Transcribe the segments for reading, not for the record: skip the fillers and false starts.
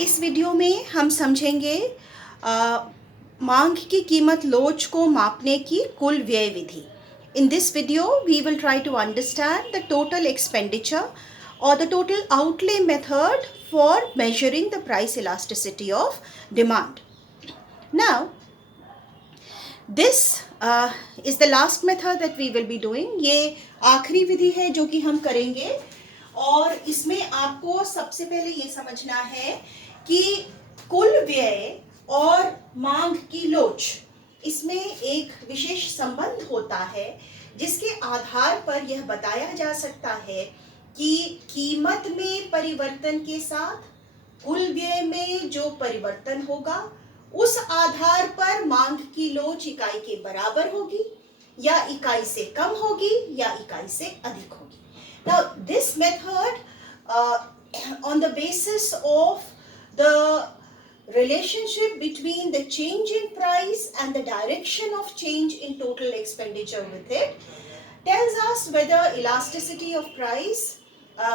इस वीडियो में हम समझेंगे मांग की कीमत लोच को मापने की कुल व्यय विधि. In this video, we will try to understand the total expenditure or the total outlay method for measuring the price elasticity of demand. Now, this is the last method that we will be doing. ये आखिरी विधि है जो कि हम करेंगे और इसमें आपको सबसे पहले ये समझना है कि कुल व्यय और मांग की लोच इसमें एक विशेष संबंध होता है जिसके आधार पर यह बताया जा सकता है कि कीमत में परिवर्तन के साथ कुल व्यय में जो परिवर्तन होगा उस आधार पर मांग की लोच इकाई के बराबर होगी या इकाई से कम होगी या इकाई से अधिक होगी. Now this method on the basis of the relationship between the change in price and the direction of change in total expenditure with it tells us whether elasticity of price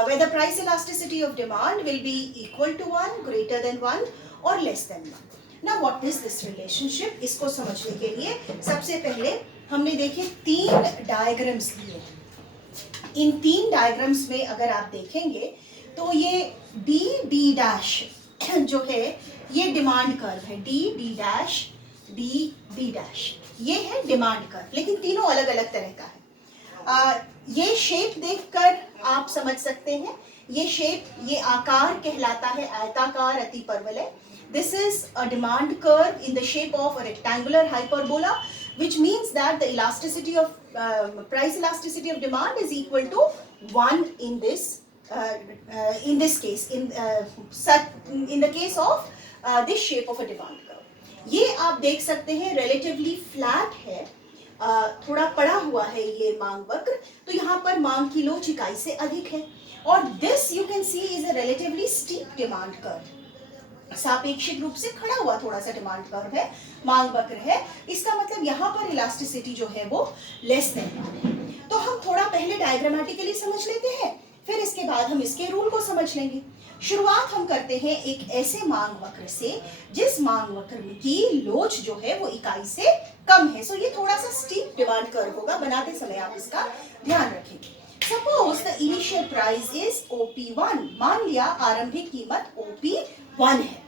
whether price elasticity of demand will be equal to 1, greater than 1 or less than 1. Now what is this relationship? इसको समझने के लिए सबसे पहले हमने देखिए 3 diagrams लिए. इन 3 diagrams में अगर आप देखेंगे तो ये डी डैश जो है ये डिमांड कर्व है. डी डैश डी डैश ये है डिमांड कर्व, लेकिन तीनों अलग अलग तरह का है. ये शेप देखकर आप समझ सकते हैं. ये शेप, ये आकार कहलाता है आयताकार अतिपरवलय. This is a demand curve in the shape of a rectangular hyperbola, which means that the elasticity of price elasticity of demand is equal to 1 in this case, in the case of this shape of a demand curve. ये आप देख सकते हैं relatively flat है, थोड़ा पड़ा हुआ है ये मांग वक्र, तो यहाँ पर मांग की लोच इकाई से अधिक है. और this you can see is a relatively steep demand curve. सापेक्षिक रूप से खड़ा हुआ थोड़ा सा डिमांड कर्व है, मांग वक्र है. इसका मतलब यहाँ पर इलास्टिसिटी जो है वो लेस देन 1 है. तो हम थोड़ा पहले डायग्रामेटिकली समझ लेते हैं, फिर इसके बाद हम इसके रूल को समझ लेंगे. शुरुआत हम करते हैं एक ऐसे मांग वक्र से जिस मांग वक्र की लोच जो है वो इकाई से कम है. सो ये थोड़ा सा स्टीप डिमांड कर्व होगा. बनाते समय आप इसका ध्यान रखेंगे. Suppose the initial price is OP1. मान लिया आरंभिक कीमत OP1 है.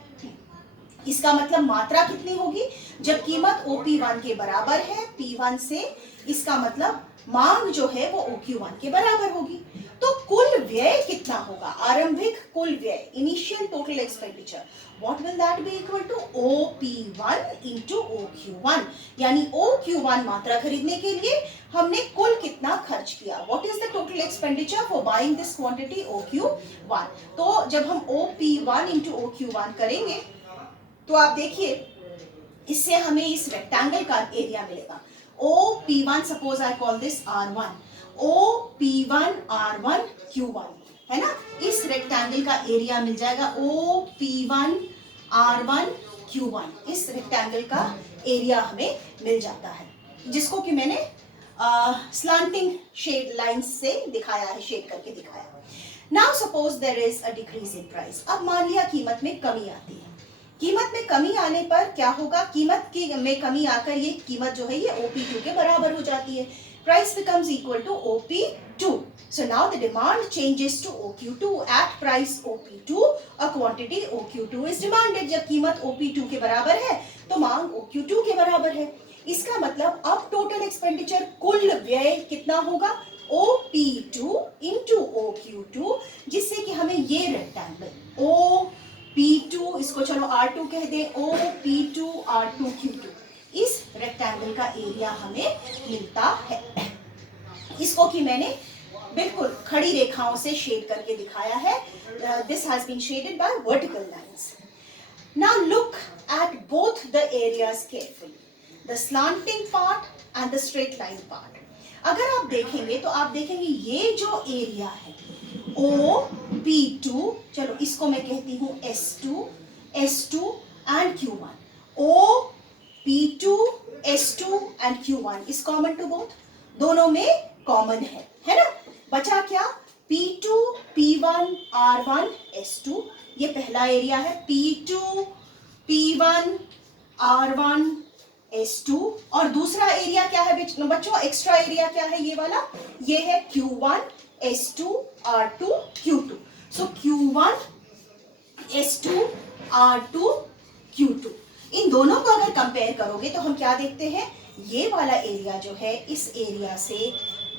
इसका मतलब मात्रा कितनी होगी जब कीमत OP1 के बराबर है P1 से. इसका मतलब मांग जो है वो OQ1 के बराबर होगी. तो कुल व्यय कितना होगा? आरंभिक कुल व्यय, initial total expenditure, what will that be equal to? OP1 into OQ1. यानी OQ1 मात्रा खरीदने के लिए हमने कुल कितना खर्च किया. What is the total expenditure for buying this quantity OQ1? तो जब हम OP1 into OQ1 करेंगे तो आप देखिए इससे हमें इस रेक्टेंगल का एरिया मिलेगा. OP1, suppose I call this R1. OP1 R1 Q1 है ना. इस रेक्टेंगल का एरिया मिल जाएगा OP1 R1 Q1. इस रेक्टेंगल का एरिया हमें मिल जाता है, जिसको कि मैंने स्लांटिंग शेड लाइंस से दिखाया है, शेड करके दिखाया. Now suppose there is a decrease in price. अब मान लिया कीमत में कमी आती है. कीमत में कमी आने पर क्या होगा? कीमत की में कमी आकर ये कीमत जो है ये OP2 के बराबर हो जाती है. Price becomes equal to OP2. So now the demand changes to OQ2. At price OP2, a quantity OQ2 is demanded. जब कीमत OP2 के बराबर है तो मांग OQ2 के बराबर है. इसका मतलब अब टोटल एक्सपेंडिचर कुल व्यय कितना होगा? OP2 into OQ2, जिससे कि हमें ये रेक्टेंगल OP2, इसको चलो R2 कह दें, OP2 R2 Q2, इस रेक्टेंगल का एरिया हमें मिलता है. इसको कि मैंने बिल्कुल खड़ी रेखाओं से शेड करके दिखाया है. This has been shaded by vertical lines. Now look at both the areas carefully, the slanting part and the straight line part. अगर आप देखेंगे तो आप देखेंगे ये जो एरिया है OP2, चलो इसको मैं कहती हूँ S2 and Q1. OP2 S2 and Q1 is common to both. दोनों में कॉमन है ना. बचा क्या? P2 P1 R1 S2, ये पहला एरिया है। P2 P1 R1 S2, और दूसरा एरिया क्या है बच्चों, एक्स्ट्रा एरिया क्या है ये वाला, ये है Q1 S2 R2 Q2। सो Q1 S2 R2 Q2, इन दोनों को अगर कंपेयर करोगे तो हम क्या देखते हैं, ये वाला एरिया जो है इस एरिया से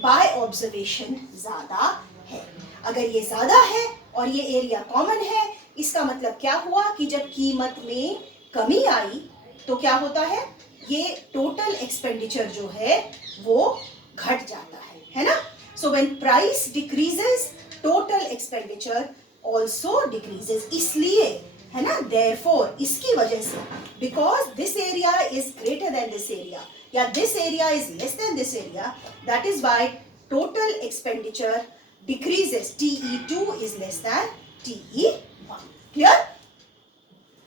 बाय ऑब्जर्वेशन ज्यादा है। अगर ये ज्यादा है और ये एरिया कॉमन है, इसका मतलब क्या हुआ कि जब कीमत में कमी आई तो क्या होता है, ये टोटल एक्सपेंडिचर जो है वो घट जाता है ना। So when price decreases total expenditure also decreases, इसलिए है ना, देयरफॉर इसकी वजह से, because this area is greater than this area या this area is less than this area, that is why total expenditure decreases, TE2 is less than TE1। Clear?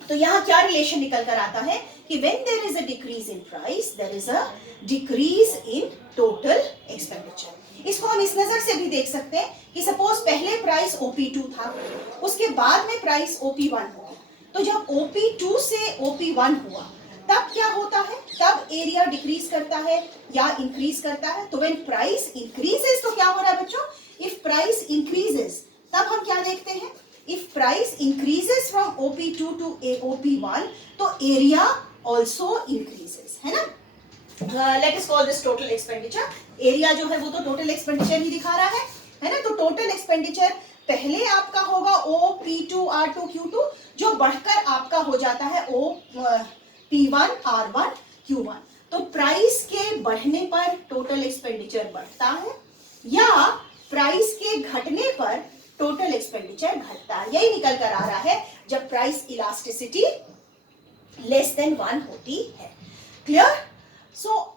तो यहाँ क्या रिलेशन निकल कर आता है कि when there is a decrease in price, there is a decrease in total expenditure। इसको हम इस नजर से भी देख सकते हैं कि सपोज पहले प्राइस OP2 था, उसके बाद में प्राइस OP1 हो गया, तो जब OP2 से OP1 हुआ तब क्या होता है, तब एरिया डिक्रीज करता है या इंक्रीज करता है। तो when price increases तो क्या हो रहा है बच्चों, if price increases तब हम क्या देखते हैं, if price increases from OP2 to OP1 तो area also increases, है ना। Let us call this total expenditure। Area जो है वो तो टोटल एक्सपेंडिचर ही दिखा रहा है ना। तो टोटल एक्सपेंडिचर पहले आपका होगा OP2 R2 Q2, जो बढ़कर आपका हो जाता है P1 R1 Q1। तो प्राइस के बढ़ने पर टोटल एक्सपेंडिचर बढ़ता है या प्राइस के घटने पर टोटल एक्सपेंडिचर घटता है। यही निकल कर आ रहा है जब प्राइस इलास्टिसिटी लेस देन 1 होती है। Clear? So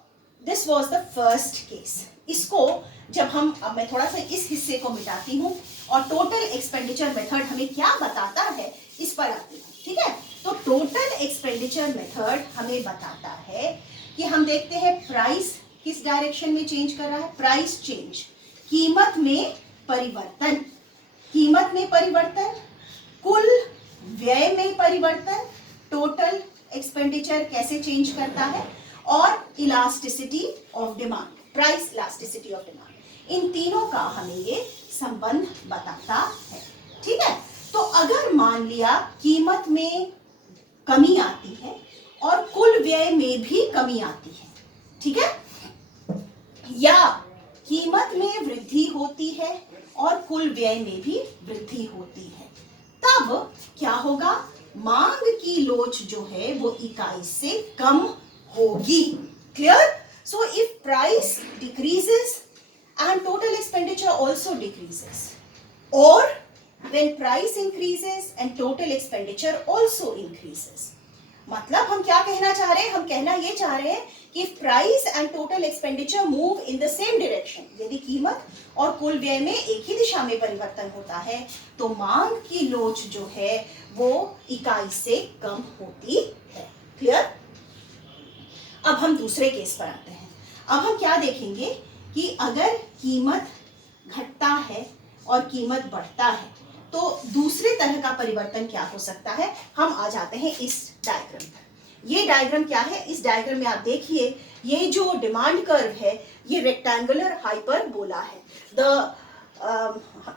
this was the first case. इसको जब हम, अब मैं थोड़ा सा इस हिस्से को मिटाती हूँ और टोटल एक्सपेंडिचर मेथड हमें क्या बताता है इस पर आती हूँ, ठीक है। तो टोटल एक्सपेंडिचर मेथड हमें बताता है कि हम देखते हैं प्राइस किस डायरेक्शन में चेंज कर रहा है, प्राइस चेंज, कीमत में परिवर्तन, कीमत में परिवर्तन, कुल व्यय में परिवर्तन, टोटल एक्सपेंडिचर कैसे चेंज करता है, और elasticity of demand, price elasticity of demand, इन तीनों का हमें ये संबंध बताता है। ठीक है। तो अगर मान लिया कीमत में कमी आती है और कुल व्यय में भी कमी आती है, ठीक है, या कीमत में वृद्धि होती है और कुल व्यय में भी वृद्धि होती है, तब क्या होगा, मांग की लोच जो है वो इकाई से कम होगी। Clear? So if price decreases and total expenditure also decreases, or when price increases and total expenditure also increases। मतलब हम क्या कहना चाह रहे हैं, हम कहना ये चाह रहे हैं कि price and total expenditure move in the same direction, यदि कीमत और कुल व्यय में एक ही दिशा में परिवर्तन होता है तो मांग की लोच जो है वो इकाई से कम होती है। क्लियर? अब हम दूसरे केस पर आते हैं। अब हम क्या देखेंगे कि अगर कीमत घटता है और कीमत बढ़ता है तो दूसरे तरह का परिवर्तन क्या हो सकता है। हम आ जाते हैं इस डायग्राम पर। ये डायग्राम क्या है, इस डायग्राम में आप देखिए ये जो डिमांड कर्व है ये रेक्टेंगुलर हाइपरबोला है।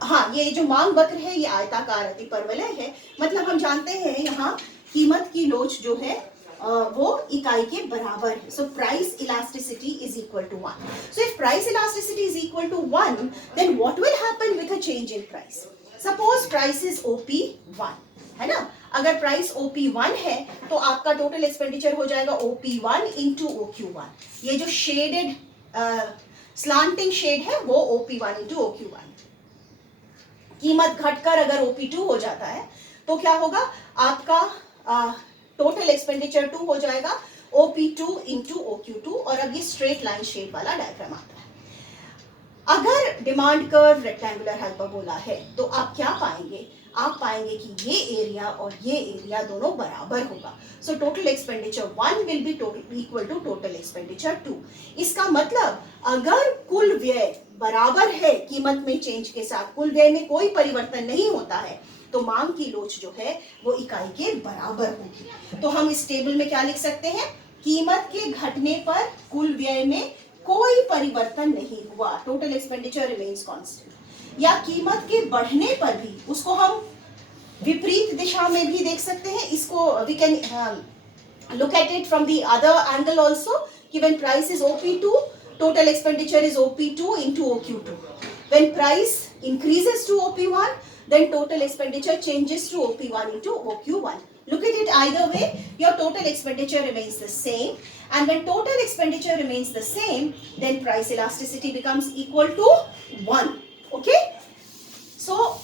हाँ, ये जो मांग वक्र है ये आयताकार अतिपरवलय है। मतलब हम जानते हैं यहाँ कीमत की लोच जो है वो इकाई के बराबर है। So price elasticity is equal to 1। So if price elasticity is equal to 1 then what will happen with a change in price. Suppose price is OP1 है ना। अगर प्राइस OP1 है तो आपका टोटल एक्सपेंडिचर हो जाएगा OP1 इंटू OQ1। ये जो शेडेड स्लांटिंग शेड है वो OP1 इंटू OQ1। कीमत घटकर अगर OP2 हो जाता है तो क्या होगा, आपका टोटल एक्सपेंडिचर 2 हो जाएगा OP2 इंटू OQ2। और अब ये स्ट्रेट लाइन शेप वाला डायग्राम आता है। अगर डिमांड कर्व रेक्टेंगुलर हाइपरबोला है तो आप क्या पाएंगे, आप पाएंगे कि ये एरिया और ये एरिया दोनों बराबर होगा। So total expenditure 1 will be equal to total expenditure 2। इसका मतलब अगर कुल व्यय बराबर है कीमत में चेंज के साथ, कुल व्यय में कोई परिवर्तन नहीं होता है, तो मांग की लोच जो है वो इकाई के बराबर होगी। तो हम इस टेबल में क्या लिख सकते हैं, कीमत के घटने पर कुल व्यय में कोई परिवर्तन नहीं हुआ, टोटल एक्सपेंडिचर रिमेन्स कांस्टेंट। या कीमत के बढ़ने पर भी उसको हम विपरीत दिशा में भी देख सकते हैं, इसको we can look at it from the other angle also, कि when price is OP2, total expenditure is OP2 into OQ2. When price increases to OP1, then total expenditure changes to OP1 into OQ1. Look at it either way, your total expenditure remains the same, and when total expenditure remains the same, then price elasticity becomes equal to 1. Okay? So,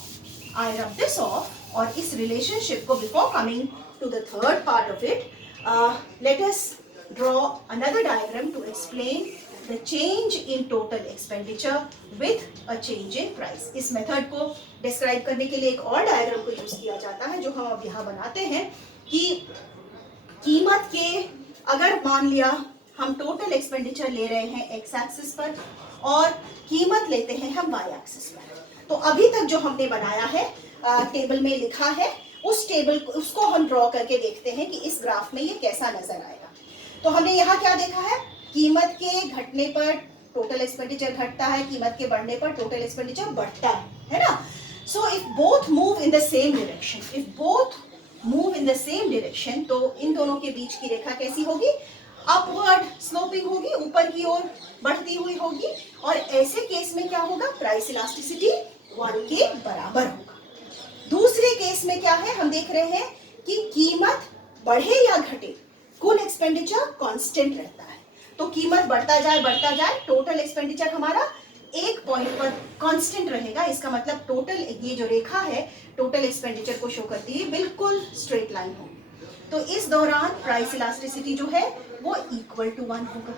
I rub this off, और इस relationship को before coming to the third part of it, let us draw another diagram to explain the change in total expenditure with a change in price. इस method को describe करने के लिए एक और डायग्राम को यूज किया जाता है जो हम अब यहाँ बनाते हैं, कि कीमत के अगर मान लिया हम टोटल एक्सपेंडिचर ले रहे हैं एक्स एक्सिस पर और कीमत लेते हैं हम वाई एक्सिस पर, तो अभी तक जो हमने बनाया है टेबल में लिखा है, उस टेबल उसको हम ड्रॉ करके देखते हैं कि इस ग्राफ में ये कैसा नजर आएगा। तो हमने यहाँ क्या देखा है, कीमत के घटने पर टोटल एक्सपेंडिचर घटता है, कीमत के बढ़ने पर टोटल एक्सपेंडिचर बढ़ता है ना। So if both move in the same direction, if both move in the same direction, तो इन दोनों के बीच की रेखा कैसी होगी, अपवर्ड स्लोपिंग होगी, ऊपर की ओर बढ़ती हुई होगी, और ऐसे केस में क्या होगा, प्राइस इलास्टिसिटी 1 के बराबर होगा। दूसरे केस में क्या है, हम देख रहे हैं कि कीमत बढ़े या घटे, कुल एक्सपेंडिचर कांस्टेंट रहता है। तो कीमत बढ़ता जाए, टोटल एक्सपेंडिचर हमारा एक पॉइंट पर कांस्टेंट रहेगा। इसका मतलब टोटल, ये जो रेखा है टोटल एक्सपेंडिचर को शो करती है, बिल्कुल स्ट्रेट लाइन होगी। तो इस दौरान प्राइस इलास्टिसिटी जो है वो इक्वल टू 1 होगा।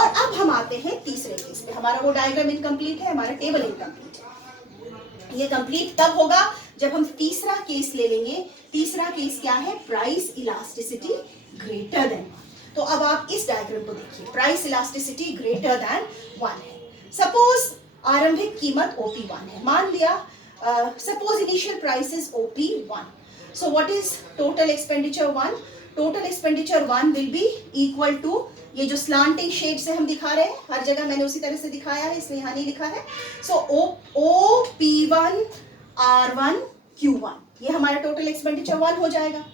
और अब हम आते हैं तीसरे केस पे, हमारा वो डायग्राम इनकम्प्लीट है, हमारा टेबल इनकम्प्लीट है। ये कंप्लीट तब होगा जब हम तीसरा केस ले लेंगे। तीसरा केस क्या है, प्राइस इलास्टिसिटी ग्रेटर देन 1। तो अब आप इस डायग्राम को देखिए, प्राइस इलास्टिसिटी ग्रेटर देन 1 है। सपोज आरंभिक कीमत OP1 है, मान लिया suppose initial price is OP1। So what is total expenditure 1? Total expenditure 1 will be equal to, ये जो स्लांटिंग शेड से हम दिखा रहे हैं, हर जगह मैंने उसी तरह से दिखाया है, इसलिए यहाँ नहीं लिखा है। सो OP1 R1 Q1, ये हमारा टोटल एक्सपेंडिचर 1 हो जाएगा।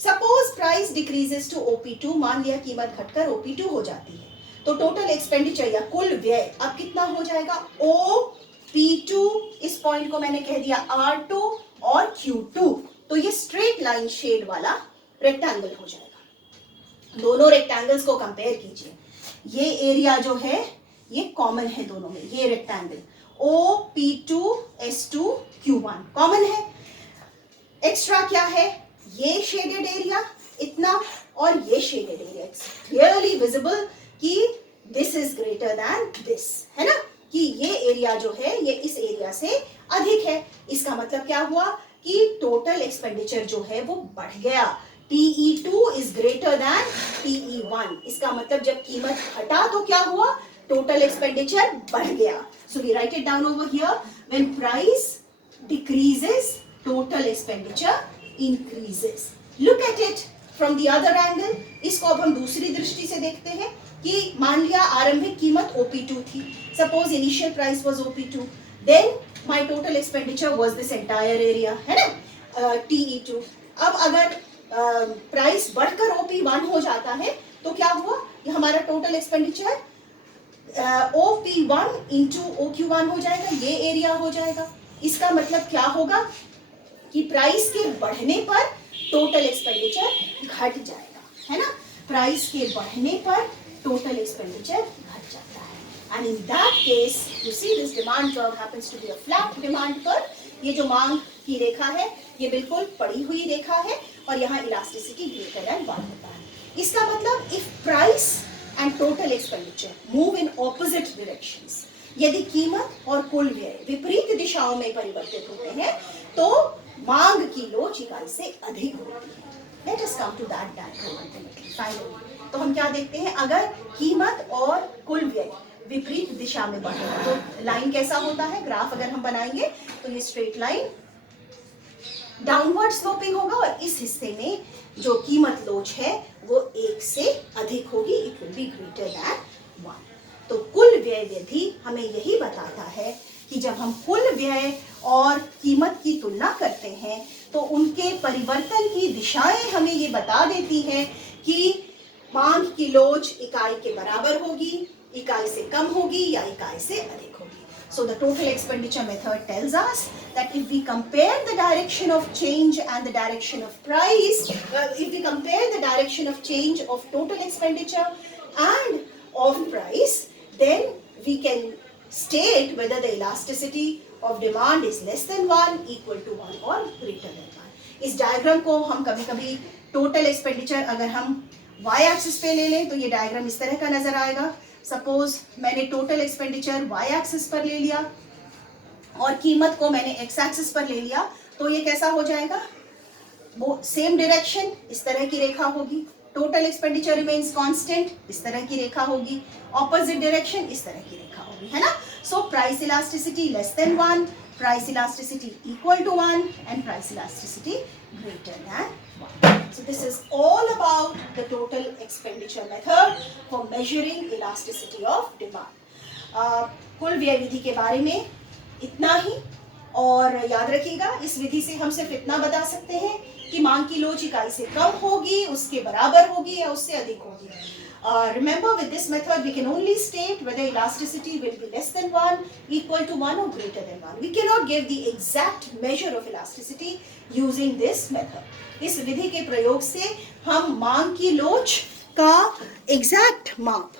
Suppose price decreases to OP2, मान लिया कीमत घटकर OP2 हो जाती है, तो टोटल एक्सपेंडिचर या कुल व्यय अब कितना हो जाएगा, OP2, इस पॉइंट को मैंने कह दिया R2 और Q2, तो ये स्ट्रेट लाइन शेड वाला रेक्टेंगल हो जाएगा। दोनों रेक्टेंगल्स को कंपेयर कीजिए, ये एरिया जो है ये कॉमन है दोनों में, ये rectangle OP2 S2 Q1 common है। एक्स्ट्रा क्या है, ये शेडेड एरिया इतना और ये shaded area, it's clearly visible कि this is greater than this, है ना, कि ये एरिया जो है ये इस एरिया से अधिक है। इसका मतलब क्या हुआ कि टोटल एक्सपेंडिचर जो है वो बढ़ गया, TE2 is greater than TE1। इसका मतलब जब कीमत घटा तो क्या हुआ, टोटल एक्सपेंडिचर बढ़ गया। So we write it down over here, when price decreases, total expenditure increases. Look at it from the other angle। इसको अब हम दूसरी दृष्टि से देखते हैं कि मान लिया आरंभिक कीमत OP2 थी, suppose initial price was OP2, then my total expenditure was this entire area, है ना, TE2। अब अगर प्राइस बढ़कर OP1 हो जाता है तो क्या हुआ, ये हमारा total expenditure OP1 into OQ1 हो जाएगा, ये एरिया हो जाएगा। इसका मतलब क्या होगा कि प्राइस के बढ़ने पर टोटल एक्सपेंडिचर घट जाएगा, है ना, प्राइस के बढ़ने पर टोटल एक्सपेंडिचर घट जाता है। And in that case you see this demand curve happens to be a flat demand curve. ये जो मांग की रेखा है ये बिल्कुल पड़ी हुई रेखा है और यहाँ इलास्टिसिटी ग्रेटर देन 1 होता है। इसका मतलब if price and total expenditure move in opposite directions, यदि कीमत और कुल व्यय विपरीत दिशाओं में परिवर्तित होते हैं तो मांग की लोच इकाई से अधिक होती है। Let us come to that diagram ultimately finally. तो हम क्या देखते हैं, अगर कीमत और कुल व्यय विपरीत दिशा में बढ़े तो लाइन कैसा होता है, ग्राफ अगर हम बनाएंगे तो ये स्ट्रेट लाइन डाउनवर्ड स्लोपिंग होगा और इस हिस्से में जो कीमत लोच है वो 1 से अधिक होगी, it will be greater than 1। तो कुल व्यय विधि हमें यही बताता है कि जब हम कुल व्यय और कीमत की तुलना करते हैं तो उनके परिवर्तन की दिशाएं हमें ये बता देती हैं कि मांग की लोच इकाई के बराबर होगी, इकाई से कम होगी या इकाई से अधिक होगी। So the total expenditure method tells us that if we compare the direction of change and the direction of price, if we compare the direction of change of total expenditure and of price, then we can state whether the elasticity of demand is less than 1, equal to 1 or greater than 1. इस diagram को हम कभी-कभी total expenditure अगर हम y axis पे ले लें तो ये डायग्राम इस तरह का नजर आएगा। सपोज मैंने टोटल एक्सपेंडिचर y एक्सिस पर ले लिया और कीमत को मैंने x एक्सिस पर ले लिया, तो ये कैसा हो जाएगा, वो सेम डायरेक्शन इस तरह की रेखा होगी। टोटल एक्सपेंडिचर रिमेन्स कांस्टेंट, इस तरह की रेखा होगी। ऑपोजिट डायरेक्शन इस तरह की रेखा होगी, है ना। So price elasticity less than 1, price elasticity equal to 1 and price elasticity greater than 1. So this is all about the total expenditure method for measuring elasticity of demand. कुल व्यय विधि के बारे में इतना ही, और याद रखिएगा इस विधि से हम सिर्फ इतना बता सकते हैं कि मांग की लोच इकाई से कम होगी, उसके बराबर होगी या उससे अधिक होगी। Remember, with this method we can only state whether elasticity will be less than 1, equal to 1 or greater than 1. We cannot give the exact measure of elasticity using this method. इस विधि के प्रयोग से हम मांग की लोच का एग्जैक्ट माप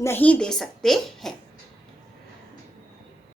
नहीं दे सकते हैं।